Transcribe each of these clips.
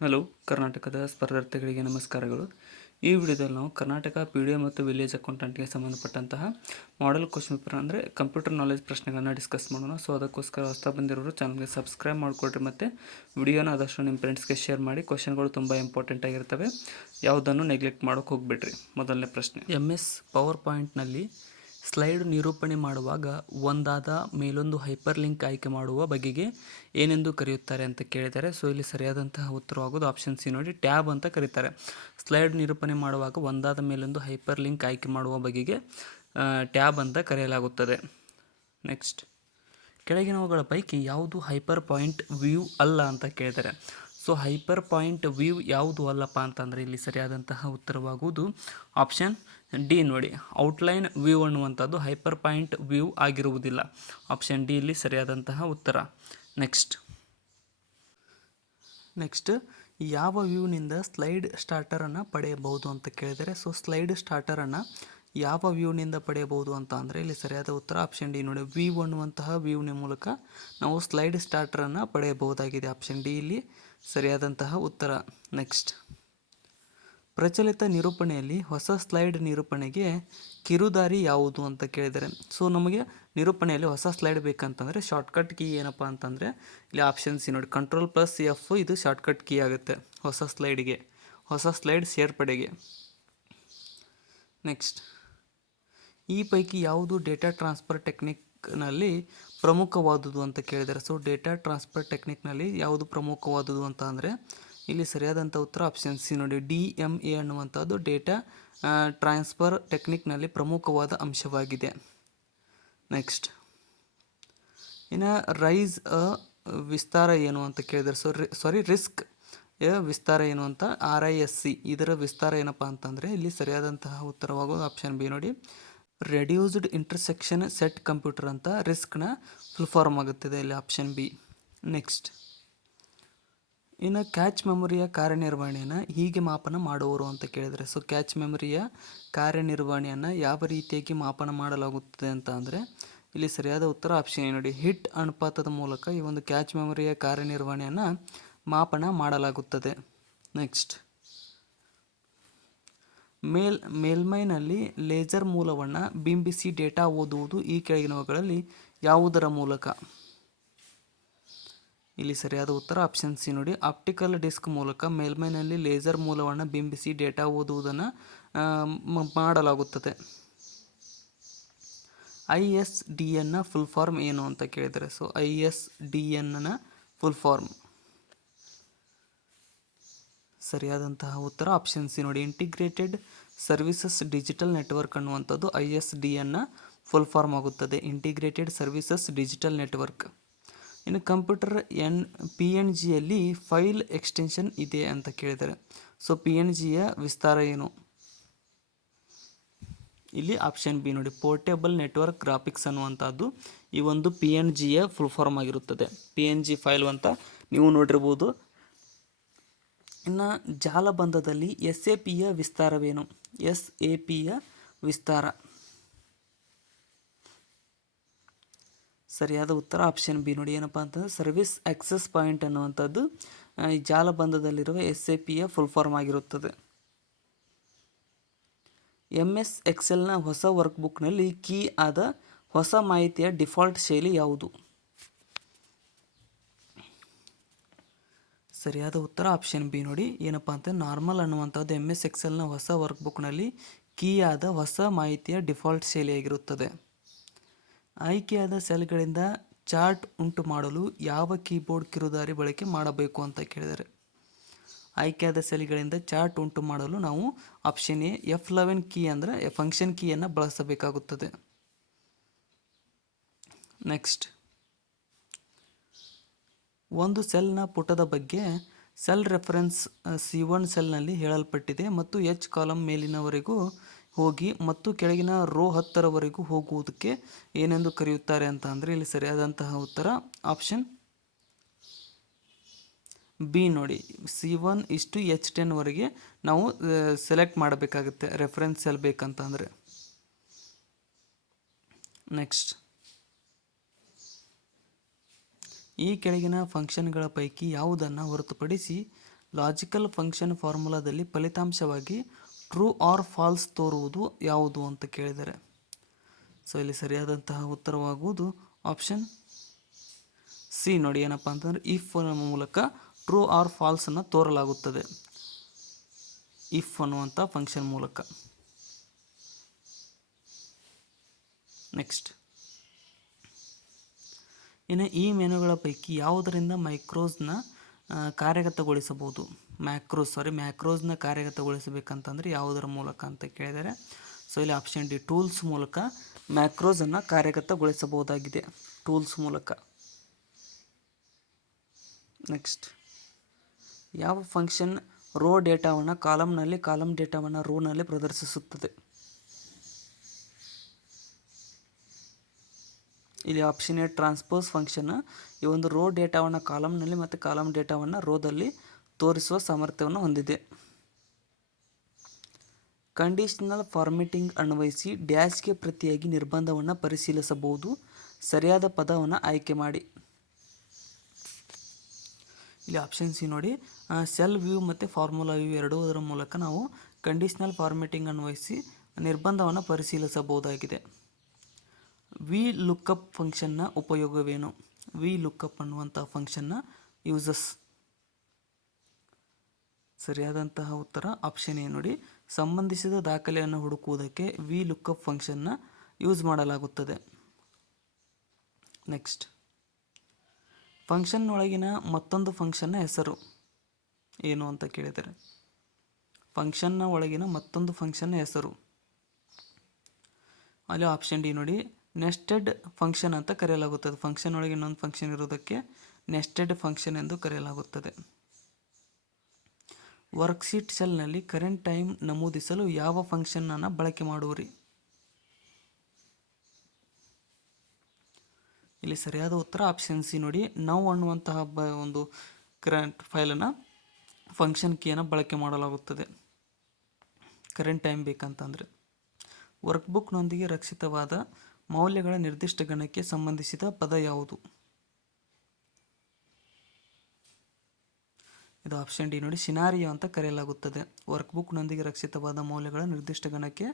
Hello ಕರ್ನಾಟಕದ ಸ್ಪರ್ಧಾರ್ಥಿಗಳಿಗೆ ನಮಸ್ಕಾರಗಳು. ಈ ವಿಡಿಯೋದಲ್ಲಿ ನಾವು ಕರ್ನಾಟಕ PDO ಮತ್ತು ವಿಲೇಜ್ ಅಕೌಂಟೆಂಟ್ಗೆ ಸಂಬಂಧಪಟ್ಟಂತಹ ಮಾಡೆಲ್ ಕ್ವಶನ್ ಪೇಪರ್ ಅಂದರೆ ಕಂಪ್ಯೂಟರ್ ನಾಲೆಜ್ ಪ್ರಶ್ನೆಗಳನ್ನ ಡಿಸ್ಕಸ್ ಮಾಡೋಣ. ಸೊ ಅದಕ್ಕೋಸ್ಕರ ಹೊಸ ಬಂದಿರೋರು ಚಾನಲ್ಗೆ ಸಬ್ಸ್ಕ್ರೈಬ್ ಮಾಡಿಕೊಡ್ರಿ ಮತ್ತು ವಿಡಿಯೋನ ಆದಷ್ಟು ನಿಮ್ಮ ಫ್ರೆಂಡ್ಸ್ಗೆ ಶೇರ್ ಮಾಡಿ. ಕ್ವಶನ್ಗಳು ತುಂಬ ಇಂಪಾರ್ಟೆಂಟ್ ಆಗಿರ್ತವೆ, ಯಾವುದನ್ನು ನೆಗ್ಲೆಕ್ಟ್ ಮಾಡೋಕೆ ಹೋಗ್ಬಿಡ್ರಿ. ಮೊದಲನೇ ಪ್ರಶ್ನೆ, MS ಪವರ್ ಪಾಯಿಂಟ್ನಲ್ಲಿ ಸ್ಲೈಡ್ ನಿರೂಪಣೆ ಮಾಡುವಾಗ ಒಂದಾದ ಮೇಲೊಂದು ಹೈಪರ್ ಲಿಂಕ್ ಆಯ್ಕೆ ಮಾಡುವ ಬಗೆಗೆ ಏನೆಂದು ಕರೆಯುತ್ತಾರೆ ಅಂತ ಕೇಳಿದ್ದಾರೆ. ಸೊ ಇಲ್ಲಿ ಸರಿಯಾದಂತಹ ಉತ್ತರವಾಗೋದು ಆಪ್ಷನ್ ಸಿ ನೋಡಿ, ಟ್ಯಾಬ್ ಅಂತ ಕರೀತಾರೆ. ಸ್ಲೈಡ್ ನಿರೂಪಣೆ ಮಾಡುವಾಗ ಒಂದಾದ ಮೇಲೊಂದು ಹೈಪರ್ ಲಿಂಕ್ ಆಯ್ಕೆ ಮಾಡುವ ಬಗೆಗೆ ಟ್ಯಾಬ್ ಅಂತ ಕರೆಯಲಾಗುತ್ತದೆ. ನೆಕ್ಸ್ಟ್, ಕೆಳಗಿನವುಗಳ ಪೈಕಿ ಯಾವುದು ಹೈಪರ್ ಪಾಯಿಂಟ್ ವ್ಯೂ ಅಲ್ಲ ಅಂತ ಕೇಳಿದ್ದಾರೆ. ಸೊ ಹೈಪರ್ ಪಾಯಿಂಟ್ ವ್ಯೂ ಯಾವುದು ಅಲ್ಲಪ್ಪ ಅಂತಂದರೆ ಇಲ್ಲಿ ಸರಿಯಾದಂತಹ ಉತ್ತರವಾಗುವುದು ಆಪ್ಷನ್ ಡಿ ನೋಡಿ, ಔಟ್ಲೈನ್ ವ್ಯೂ ಅನ್ನುವಂಥದ್ದು ಹೈಪರ್ ಪಾಯಿಂಟ್ ವ್ಯೂ ಆಗಿರುವುದಿಲ್ಲ. ಆಪ್ಷನ್ ಡಿ ಇಲ್ಲಿ ಸರಿಯಾದಂತಹ ಉತ್ತರ. ನೆಕ್ಸ್ಟ್ ಯಾವ ವ್ಯೂನಿಂದ ಸ್ಲೈಡ್ ಸ್ಟಾರ್ಟರನ್ನು ಪಡೆಯಬಹುದು ಅಂತ ಕೇಳಿದರೆ. ಸೊ ಸ್ಲೈಡ್ ಸ್ಟಾರ್ಟರನ್ನು ಯಾವ ವ್ಯೂನಿಂದ ಪಡೆಯಬಹುದು ಅಂತ ಅಂದರೆ ಇಲ್ಲಿ ಸರಿಯಾದ ಉತ್ತರ ಆಪ್ಷನ್ ಡಿ ನೋಡಿ, ವ್ಯೂ ಅನ್ನುವಂತಹ ವ್ಯೂನ ಮೂಲಕ ನಾವು ಸ್ಲೈಡ್ ಸ್ಟಾರ್ಟರನ್ನು ಪಡೆಯಬಹುದಾಗಿದೆ. ಆಪ್ಷನ್ ಡಿ ಇಲ್ಲಿ ಸರಿಯಾದಂತಹ ಉತ್ತರ. ನೆಕ್ಸ್ಟ್, ಪ್ರಚಲಿತ ನಿರೂಪಣೆಯಲ್ಲಿ ಹೊಸ ಸ್ಲೈಡ್ ನಿರೂಪಣೆಗೆ ಕಿರುದಾರಿ ಯಾವುದು ಅಂತ ಕೇಳಿದರೆ. ಸೊ ನಮಗೆ ನಿರೂಪಣೆಯಲ್ಲಿ ಹೊಸ ಸ್ಲೈಡ್ ಬೇಕಂತಂದರೆ ಶಾರ್ಟ್ಕಟ್ ಕೀ ಏನಪ್ಪ ಅಂತಂದರೆ ಇಲ್ಲಿ ಆಪ್ಷನ್ ಸಿ ನೋಡಿ, Ctrl+F ಇದು ಶಾರ್ಟ್ಕಟ್ ಕೀ ಆಗುತ್ತೆ ಹೊಸ ಸ್ಲೈಡ್ಗೆ, ಹೊಸ ಸ್ಲೈಡ್ ಸೇರ್ಪಡೆಗೆ. ನೆಕ್ಸ್ಟ್, ಈ ಪೈಕಿ ಯಾವುದು ಡೇಟಾ ಟ್ರಾನ್ಸ್ಫರ್ ಟೆಕ್ನಿಕ್ನಲ್ಲಿ ಪ್ರಮುಖವಾದುದು ಅಂತ ಕೇಳಿದ್ದಾರೆ. ಸೊ ಡೇಟಾ ಟ್ರಾನ್ಸ್ಫರ್ ಟೆಕ್ನಿಕ್ನಲ್ಲಿ ಯಾವುದು ಪ್ರಮುಖವಾದುದು ಅಂತ ಅಂದರೆ ಇಲ್ಲಿ ಸರಿಯಾದಂಥ ಉತ್ತರ ಆಪ್ಷನ್ ಸಿ ನೋಡಿ, DMA ಅನ್ನುವಂಥದ್ದು ಡೇಟಾ ಟ್ರಾನ್ಸ್ಫರ್ ಟೆಕ್ನಿಕ್ನಲ್ಲಿ ಪ್ರಮುಖವಾದ ಅಂಶವಾಗಿದೆ. ನೆಕ್ಸ್ಟ್, ಇನ್ನು ರೈಸ್ ವಿಸ್ತಾರ ಏನು ಅಂತ ಕೇಳಿದರೆ. ರಿಸ್ಕ್ ವಿಸ್ತಾರ ಏನು ಅಂತ RISC ಇದರ ವಿಸ್ತಾರ ಏನಪ್ಪ ಅಂತಂದರೆ ಇಲ್ಲಿ ಸರಿಯಾದಂತಹ ಉತ್ತರವಾಗೋದು ಆಪ್ಷನ್ ಬಿ ನೋಡಿ, ರೆಡ್ಯೂಸ್ಡ್ ಇಂಟರ್ಸೆಕ್ಷನ್ ಸೆಟ್ ಕಂಪ್ಯೂಟರ್ ಅಂತ ರಿಸ್ಕ್ನ ಫುಲ್ ಫಾರ್ಮ್ ಆಗುತ್ತದೆ ಇಲ್ಲಿ ಆಪ್ಷನ್ ಬಿ. ನೆಕ್ಸ್ಟ್, ಇನ್ನು ಕ್ಯಾಚ್ ಮೆಮೊರಿಯ ಕಾರ್ಯನಿರ್ವಹಣೆಯನ್ನು ಹೀಗೆ ಮಾಪನ ಮಾಡುವರು ಅಂತ ಕೇಳಿದರೆ. ಸೊ ಕ್ಯಾಚ್ ಮೆಮೊರಿಯ ಕಾರ್ಯನಿರ್ವಹಣೆಯನ್ನು ಯಾವ ರೀತಿಯಾಗಿ ಮಾಪನ ಮಾಡಲಾಗುತ್ತದೆ ಅಂತ ಅಂದರೆ ಇಲ್ಲಿ ಸರಿಯಾದ ಉತ್ತರ ಆಪ್ಷನ್ ನೋಡಿ, ಹಿಟ್ ಅನುಪಾತದ ಮೂಲಕ ಈ ಒಂದು ಕ್ಯಾಚ್ ಮೆಮೊರಿಯ ಕಾರ್ಯನಿರ್ವಹಣೆಯನ್ನು ಮಾಪನ ಮಾಡಲಾಗುತ್ತದೆ. ನೆಕ್ಸ್ಟ್, ಮೇಲ್ಮೈನಲ್ಲಿ ಲೇಸರ್ ಮೂಲವನ್ನು ಬಿಂಬಿಸಿ ಡೇಟಾ ಓದುವುದು ಈ ಕೆಳಗಿನವುಗಳಲ್ಲಿ ಯಾವುದರ ಮೂಲಕ? ಇಲ್ಲಿ ಸರಿಯಾದ ಉತ್ತರ ಆಪ್ಷನ್ ಸಿ ನೋಡಿ, ಆಪ್ಟಿಕಲ್ ಡಿಸ್ಕ್ ಮೂಲಕ ಮೇಲ್ಮೈನಲ್ಲಿ ಲೇಸರ್ ಮೂಲವನ್ನು ಬಿಂಬಿಸಿ ಡೇಟಾ ಓದುವುದನ್ನು ಮಾಡಲಾಗುತ್ತದೆ. ISDN ಫುಲ್ ಫಾರ್ಮ್ ಏನು ಅಂತ ಕೇಳಿದರೆ. ಸೊ ISDN ಫುಲ್ ಫಾರ್ಮ್ ಸರಿಯಾದಂತಹ ಉತ್ತರ ಆಪ್ಷನ್ ಸಿ ನೋಡಿ, ಇಂಟಿಗ್ರೇಟೆಡ್ ಸರ್ವಿಸಸ್ ಡಿಜಿಟಲ್ ನೆಟ್ವರ್ಕ್ ಅನ್ನುವಂಥದ್ದು ISDN ಫುಲ್ ಫಾರ್ಮ್ ಆಗುತ್ತದೆ, ಇಂಟಿಗ್ರೇಟೆಡ್ ಸರ್ವಿಸಸ್ ಡಿಜಿಟಲ್ ನೆಟ್ವರ್ಕ್. ಇನ್ನು ಕಂಪ್ಯೂಟರ್ PNGಯಲ್ಲಿ ಫೈಲ್ ಎಕ್ಸ್ಟೆನ್ಷನ್ ಇದೆ ಅಂತ ಕೇಳಿದ್ದಾರೆ. ಸೊ PNGಯ ವಿಸ್ತಾರ ಏನು? ಇಲ್ಲಿ ಆಪ್ಷನ್ ಬಿ ನೋಡಿ, ಪೋರ್ಟೇಬಲ್ ನೆಟ್ವರ್ಕ್ ಗ್ರಾಫಿಕ್ಸ್ ಅನ್ನುವಂಥದ್ದು ಈ ಒಂದು PNGಯ ಫುಲ್ ಫಾರ್ಮ್ ಆಗಿರುತ್ತದೆ. PNG ಫೈಲ್ ಅಂತ ನೀವು ನೋಡಿರ್ಬೋದು. ಇನ್ನು ಜಾಲಬಂಧದಲ್ಲಿ SAPಯ ವಿಸ್ತಾರವೇನು? SAPಯ ವಿಸ್ತಾರ ಸರಿಯಾದ ಉತ್ತರ ಆಪ್ಷನ್ ಬಿ ನೋಡಿ, ಏನಪ್ಪ ಅಂತಂದರೆ ಸರ್ವಿಸ್ ಆಕ್ಸೆಸ್ ಪಾಯಿಂಟ್ ಅನ್ನುವಂಥದ್ದು ಈ ಜಾಲಬಂಧದಲ್ಲಿರುವ SAPಯ ಫುಲ್ ಫಾರ್ಮ್ ಆಗಿರುತ್ತದೆ. MS ಎಕ್ಸೆಲ್ನ ಹೊಸ ವರ್ಕ್ಬುಕ್ನಲ್ಲಿ ಕೀ ಆದ ಹೊಸ ಮಾಹಿತಿಯ ಡಿಫಾಲ್ಟ್ ಶೈಲಿ ಯಾವುದು? ಸರಿಯಾದ ಉತ್ತರ ಆಪ್ಷನ್ ಬಿ ನೋಡಿ, ಏನಪ್ಪ ಅಂತ ನಾರ್ಮಲ್ ಅನ್ನುವಂಥದ್ದು MS ಎಕ್ಸೆಲ್ನ ಹೊಸ ವರ್ಕ್ಬುಕ್ನಲ್ಲಿ ಕೀ ಆದ ಹೊಸ ಮಾಹಿತಿಯ ಡಿಫಾಲ್ಟ್ ಶೈಲಿಯಾಗಿರುತ್ತದೆ. ಆಯ್ಕೆಯಾದ ಸೆಲ್ಗಳಿಂದ ಚಾರ್ಟ್ ಉಂಟು ಮಾಡಲು ಯಾವ ಕೀಬೋರ್ಡ್ ಕಿರುದಾರಿ ಬಳಕೆ ಮಾಡಬೇಕು ಅಂತ ಕೇಳಿದರೆ. ಆಯ್ಕೆಯಾದ ಸೆಲ್ಗಳಿಂದ ಚಾರ್ಟ್ ಉಂಟು ಮಾಡಲು ನಾವು ಆಪ್ಷನ್ ಎ F11 ಕೀ ಅಂದರೆ ಫಂಕ್ಷನ್ ಕೀಯನ್ನು ಬಳಸಬೇಕಾಗುತ್ತದೆ. ನೆಕ್ಸ್ಟ್, ಒಂದು ಸೆಲ್ನ ಪುಟದ ಬಗ್ಗೆ ಸೆಲ್ ರೆಫರೆನ್ಸ್ C1 ಸೆಲ್ನಲ್ಲಿ ಹೇಳಲ್ಪಟ್ಟಿದೆ ಮತ್ತು H ಕಾಲಮ್ ಮೇಲಿನವರೆಗೂ ಹೋಗಿ ಮತ್ತು ಕೆಳಗಿನ ರೋ 10ರವರೆಗೂ ಹೋಗುವುದಕ್ಕೆ ಏನೆಂದು ಕರೆಯುತ್ತಾರೆ ಅಂತ ಅಂದರೆ ಇಲ್ಲಿ ಸರಿಯಾದಂತಹ ಉತ್ತರ ಆಪ್ಷನ್ ಬಿ ನೋಡಿ, C1 H10ವರೆಗೆ ನಾವು ಸೆಲೆಕ್ಟ್ ಮಾಡಬೇಕಾಗುತ್ತೆ ರೆಫರೆನ್ಸ್ ಸೆಲ್ ಬೇಕಂತ ಅಂದರೆ. ನೆಕ್ಸ್ಟ್, ಈ ಕೆಳಗಿನ ಫಂಕ್ಷನ್ಗಳ ಪೈಕಿ ಯಾವುದನ್ನು ಹೊರತುಪಡಿಸಿ ಲಾಜಿಕಲ್ ಫಂಕ್ಷನ್ ಫಾರ್ಮುಲಾದಲ್ಲಿ ಫಲಿತಾಂಶವಾಗಿ ಟ್ರೂ ಆರ್ ಫಾಲ್ಸ್ ತೋರುವುದು ಯಾವುದು ಅಂತ ಕೇಳಿದರೆ, ಸೊ ಇಲ್ಲಿ ಸರಿಯಾದಂತಹ ಉತ್ತರವಾಗುವುದು ಆಪ್ಷನ್ ಸಿ ನೋಡಿ. ಏನಪ್ಪ ಅಂತಂದರೆ ಇಫ್ ಮೂಲಕ ಟ್ರೂ ಆರ್ ಫಾಲ್ಸನ್ನು ತೋರಲಾಗುತ್ತದೆ, ಇಫ್ ಅನ್ನುವಂಥ ಫಂಕ್ಷನ್ ಮೂಲಕ. ನೆಕ್ಸ್ಟ್, ಇನ್ನು ಈ ಮೆನುಗಳ ಪೈಕಿ ಯಾವುದರಿಂದ ಕಾರ್ಯಗತಗೊಳಿಸಬಹುದು, ಮ್ಯಾಕ್ರೋಸ್ನ ಕಾರ್ಯಗತಗೊಳಿಸಬೇಕಂತಂದರೆ ಯಾವುದರ ಮೂಲಕ ಅಂತ ಕೇಳಿದರೆ, ಸೊ ಇಲ್ಲಿ ಆಪ್ಷನ್ ಡಿ ಟೂಲ್ಸ್ ಮೂಲಕ ಮ್ಯಾಕ್ರೋಸನ್ನು ಕಾರ್ಯಗತಗೊಳಿಸಬಹುದಾಗಿದೆ, ಟೂಲ್ಸ್ ಮೂಲಕ. ನೆಕ್ಸ್ಟ್, ಯಾವ ಫಂಕ್ಷನ್ ರೋ ಡೇಟಾವನ್ನು ಕಾಲಮ್ನಲ್ಲಿ, ಕಾಲಮ್ ಡೇಟಾವನ್ನು ರೋನಲ್ಲಿ ಪ್ರದರ್ಶಿಸುತ್ತದೆ? ಇಲ್ಲಿ ಆಪ್ಷನ್ ಎ ಟ್ರಾನ್ಸ್ಪೋಸ್ ಫಂಕ್ಷನ್ ಈ ಒಂದು ರೋ ಡೇಟಾವನ್ನು ಕಾಲಮ್ನಲ್ಲಿ ಮತ್ತು ಕಾಲಮ್ ಡೇಟಾವನ್ನು ರೋದಲ್ಲಿ ತೋರಿಸುವ ಸಾಮರ್ಥ್ಯವನ್ನು ಹೊಂದಿದೆ. ಕಂಡೀಷನಲ್ ಫಾರ್ಮ್ಯಾಟಿಂಗ್ ಅನ್ವಯಿಸಿ ಡ್ಯಾಶ್ಗೆ ಪ್ರತಿಯಾಗಿ ನಿರ್ಬಂಧವನ್ನು ಪರಿಶೀಲಿಸಬಹುದು, ಸರಿಯಾದ ಪದವನ್ನು ಆಯ್ಕೆ ಮಾಡಿ. ಇಲ್ಲಿ ಆಪ್ಷನ್ ಸಿ ನೋಡಿ, ಸೆಲ್ ವ್ಯೂ ಮತ್ತು ಫಾರ್ಮುಲಾ ವ್ಯೂ ಎರಡೂದರ ಮೂಲಕ ನಾವು ಕಂಡೀಷನಲ್ ಫಾರ್ಮ್ಯಾಟಿಂಗ್ ಅನ್ವಯಿಸಿ ನಿರ್ಬಂಧವನ್ನು ಪರಿಶೀಲಿಸಬಹುದಾಗಿದೆ. ವಿ ಲುಕ್ಅಪ್ ಫಂಕ್ಷನ್ನ ಉಪಯೋಗವೇನು? ವಿ ಲುಕ್ಅಪ್ ಅನ್ನುವಂಥ ಫಂಕ್ಷನ್ನ ಯೂಸಸ್. ಸರಿಯಾದಂತಹ ಉತ್ತರ ಆಪ್ಷನ್ ಎ ನೋಡಿ, ಸಂಬಂಧಿಸಿದ ದಾಖಲೆಯನ್ನು ಹುಡುಕುವುದಕ್ಕೆ ವಿ ಲುಕ್ಅಪ್ ಫಂಕ್ಷನ್ನ ಯೂಸ್ ಮಾಡಲಾಗುತ್ತದೆ. ನೆಕ್ಸ್ಟ್, ಫಂಕ್ಷನ್ ಒಳಗಿನ ಮತ್ತೊಂದು ಫಂಕ್ಷನ್ನ ಹೆಸರು ಏನು ಅಂತ ಕೇಳಿದರೆ, ಫಂಕ್ಷನ್ನ ಒಳಗಿನ ಮತ್ತೊಂದು ಫಂಕ್ಷನ್ನ ಹೆಸರು. ಅಲ್ಲಿ ಆಪ್ಷನ್ ಡಿ ನೋಡಿ, ನೆಸ್ಟೆಡ್ ಫಂಕ್ಷನ್ ಅಂತ ಕರೆಯಲಾಗುತ್ತದೆ. ಫಂಕ್ಷನ್ ಒಳಗೆ ಇನ್ನೊಂದು ಫಂಕ್ಷನ್ ಇರೋದಕ್ಕೆ ನೆಸ್ಟೆಡ್ ಫಂಕ್ಷನ್ ಎಂದು ಕರೆಯಲಾಗುತ್ತದೆ. ವರ್ಕ್ಶೀಟ್ ಸೆಲ್ನಲ್ಲಿ ಕರೆಂಟ್ ಟೈಮ್ ನಮೂದಿಸಲು ಯಾವ ಫಂಕ್ಷನನ್ನು ಬಳಕೆ ಮಾಡುವಿರಿ? ಇಲ್ಲಿ ಸರಿಯಾದ ಉತ್ತರ ಆಪ್ಷನ್ ಸಿ ನೋಡಿ, ನೌ ಅನ್ನುವಂತಹ ಒಂದು ಕರೆಂಟ್ ಫೈಲನ್ನು ಫಂಕ್ಷನ್ ಕೀಯನ್ನು ಬಳಕೆ ಮಾಡಲಾಗುತ್ತದೆ ಕರೆಂಟ್ ಟೈಮ್ ಬೇಕಂತಂದರೆ. ವರ್ಕ್ಬುಕ್ನೊಂದಿಗೆ ರಕ್ಷಿತವಾದ ಮೌಲ್ಯಗಳ ನಿರ್ದಿಷ್ಟ ಗಣಕ್ಕೆ ಸಂಬಂಧಿಸಿದ ಪದ ಯಾವುದು? ಇದು ಆಪ್ಷನ್ ಡಿ ನೋಡಿ, ಸಿನಾರಿಯೋ ಅಂತ ಕರೆಯಲಾಗುತ್ತದೆ. ವರ್ಕ್ಬುಕ್ನೊಂದಿಗೆ ರಕ್ಷಿತವಾದ ಮೌಲ್ಯಗಳ ನಿರ್ದಿಷ್ಟ ಗಣಕ್ಕೆ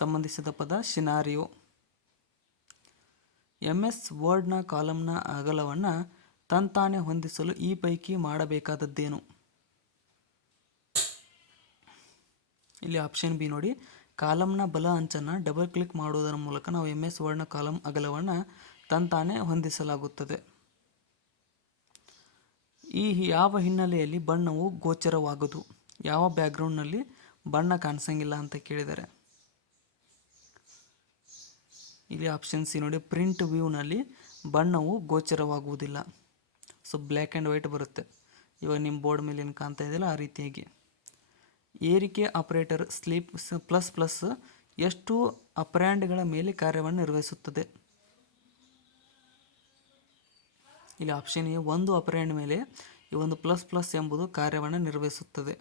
ಸಂಬಂಧಿಸಿದ ಪದ ಸಿನಾರಿಯೋ. MS ವರ್ಡ್ನ ಕಾಲಮ್ನ ಅಗಲವನ್ನು ತಂತಾನೆ ಹೊಂದಿಸಲು ಈ ಪೈಕಿ ಮಾಡಬೇಕಾದದ್ದೇನು? ಇಲ್ಲಿ ಆಪ್ಷನ್ ಬಿ ನೋಡಿ, ಕಾಲಮ್ನ ಬಲ ಅಂಚನ್ನು ಡಬಲ್ ಕ್ಲಿಕ್ ಮಾಡುವುದರ ಮೂಲಕ ನಾವು MS ವರ್ಡ್ನ ಕಾಲಮ್ ಅಗಲವನ್ನು ತಂತಾನೆ ಹೊಂದಿಸಲಾಗುತ್ತದೆ. ಈ ಯಾವ ಹಿನ್ನೆಲೆಯಲ್ಲಿ ಬಣ್ಣವು ಗೋಚರವಾಗದು? ಯಾವ ಬ್ಯಾಕ್ಗ್ರೌಂಡ್ನಲ್ಲಿ ಬಣ್ಣ ಕಾಣಿಸಂಗಿಲ್ಲ ಅಂತ ಕೇಳಿದರೆ, ಇಲ್ಲಿ ಆಪ್ಷನ್ ಸಿ ನೋಡಿ, ಪ್ರಿಂಟ್ ವ್ಯೂನಲ್ಲಿ ಬಣ್ಣವು ಗೋಚರವಾಗುವುದಿಲ್ಲ. ಸೊ ಬ್ಲ್ಯಾಕ್ ಆ್ಯಂಡ್ ವೈಟ್ ಬರುತ್ತೆ. ಇವಾಗ ನಿಮ್ಮ ಬೋರ್ಡ್ ಮೇಲೆ ಏನು ಕಾಣ್ತಾ ಇದೆಯಲ್ಲ ಆ ರೀತಿಯಾಗಿ. ಏರಿಕೆ ಆಪರೇಟರ್ ಸ್ಲೀಪ್ ಪ್ಲಸ್ ಪ್ಲಸ್ ಎಷ್ಟು ಅಪರ್ಯಾಂಡ್ಗಳ ಮೇಲೆ ಕಾರ್ಯವನ್ನು ನಿರ್ವಹಿಸುತ್ತದೆ? ಇಲ್ಲಿ ಆಪ್ಷನ್ ಎ ಒಂದು ಅಪರ್ಯಾಂಡ್ ಮೇಲೆ ಈ ಒಂದು ಪ್ಲಸ್ ಪ್ಲಸ್ ಎಂಬುದು ಕಾರ್ಯವನ್ನು ನಿರ್ವಹಿಸುತ್ತದೆ.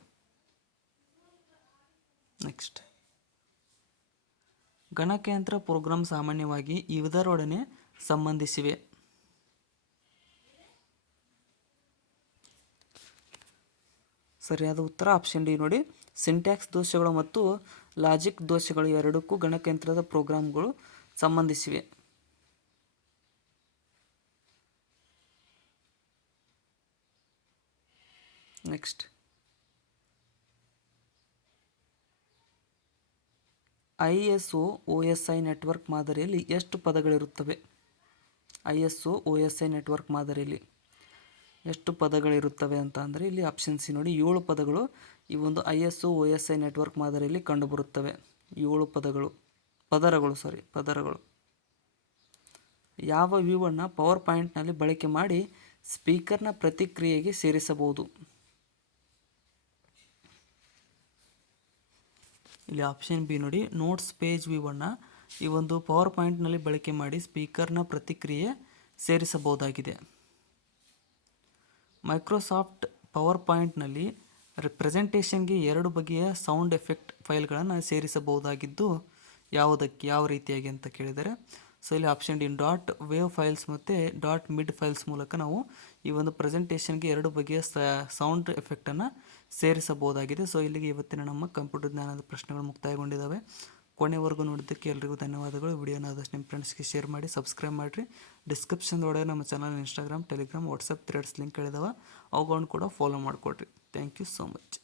ನೆಕ್ಸ್ಟ್, ಗಣಕಯಂತ್ರ ಪ್ರೋಗ್ರಾಂ ಸಾಮಾನ್ಯವಾಗಿ ಇದರೊಡನೆ ಸಂಬಂಧಿಸಿವೆ. ಸರಿಯಾದ ಉತ್ತರ ಆಪ್ಷನ್ ಡಿ ನೋಡಿ, ಸಿಂಟ್ಯಾಕ್ಸ್ ದೋಷಗಳು ಮತ್ತು ಲಾಜಿಕ್ ದೋಷಗಳು ಎರಡಕ್ಕೂ ಗಣಕಯಂತ್ರದ ಪ್ರೋಗ್ರಾಂಗಳು ಸಂಬಂಧಿಸಿವೆ. ನೆಕ್ಸ್ಟ್, ISO OSI ನೆಟ್ವರ್ಕ್ ಮಾದರಿಯಲ್ಲಿ ಎಷ್ಟು ಪದಗಳಿರುತ್ತವೆ? ISO OSI ನೆಟ್ವರ್ಕ್ ಮಾದರಿಯಲ್ಲಿ ಎಷ್ಟು ಪದಗಳಿರುತ್ತವೆ ಅಂತ ಅಂದರೆ ಇಲ್ಲಿ ಆಪ್ಷನ್ ಸಿ ನೋಡಿ, 7 ಪದಗಳು ಈ ಒಂದು ISO OSI ನೆಟ್ವರ್ಕ್ ಮಾದರಿಯಲ್ಲಿ ಕಂಡುಬರುತ್ತವೆ. 7 ಪದರಗಳು. ಯಾವ ವ್ಯೂವನ್ನು ಪವರ್ ಪಾಯಿಂಟ್ನಲ್ಲಿ ಬಳಕೆ ಮಾಡಿ ಸ್ಪೀಕರ್ನ ಪ್ರತಿಕ್ರಿಯೆಗೆ ಸೇರಿಸಬಹುದು? ಇಲ್ಲಿ ಆಪ್ಷನ್ ಬಿ ನೋಡಿ, ನೋಟ್ಸ್ ಪೇಜ್ ವ್ಯೂವನ್ನು ಈ ಒಂದು ಪವರ್ ಪಾಯಿಂಟ್ನಲ್ಲಿ ಬಳಕೆ ಮಾಡಿ ಸ್ಪೀಕರ್ನ ಪ್ರತಿಕ್ರಿಯೆ ಸೇರಿಸಬಹುದಾಗಿದೆ. ಮೈಕ್ರೋಸಾಫ್ಟ್ ಪವರ್ ಪಾಯಿಂಟ್ನಲ್ಲಿ ಪ್ರೆಸೆಂಟೇಷನ್ಗೆ 2 ಬಗೆಯ ಸೌಂಡ್ ಎಫೆಕ್ಟ್ ಫೈಲ್ಗಳನ್ನು ಸೇರಿಸಬಹುದಾಗಿದ್ದು ಯಾವ ರೀತಿಯಾಗಿ ಅಂತ ಕೇಳಿದರೆ, ಸೊ ಇಲ್ಲಿ option D dot wave files ಮತ್ತು ಡಾಟ್ ಮಿಡ್ ಫೈಲ್ಸ್ ಮೂಲಕ ನಾವು ಈ ಒಂದು ಪ್ರೆಸೆಂಟೇಷನ್ಗೆ 2 ಬಗೆಯ ಸೌಂಡ್ ಎಫೆಕ್ಟನ್ನು ಸೇರಿಸಬಹುದಾಗಿದೆ. ಸೊ ಇಲ್ಲಿಗೆ ಇವತ್ತಿನ ನಮ್ಮ ಕಂಪ್ಯೂಟರ್ ಜ್ಞಾನದ ಪ್ರಶ್ನೆಗಳು ಮುಕ್ತಾಯಗೊಂಡಿದ್ದಾವೆ. ಕೊನೆವರೆಗೂ ನೋಡಿದ್ದಕ್ಕೆ ಎಲ್ರಿಗೂ ಧನ್ಯವಾದಗಳು. ವಿಡಿಯೋನ ಆದಷ್ಟು ನಿಮ್ಮ ಫ್ರೆಂಡ್ಸ್ಗೆ ಶೇರ್ ಮಾಡಿ, ಸಬ್ಸ್ಕ್ರೈಬ್ ಮಾಡಿರಿ. ಡಿಸ್ಕ್ರಿಪ್ಷನ್ ಒಳಗೆ ನಮ್ಮ channel Instagram, Telegram, WhatsApp Threads link ಹೇಳಿದಾವೆ. ಅವುಗಳನ್ನು ಕೂಡ ಫಾಲೋ ಮಾಡಿಕೊಡ್ರಿ. Thank you so much.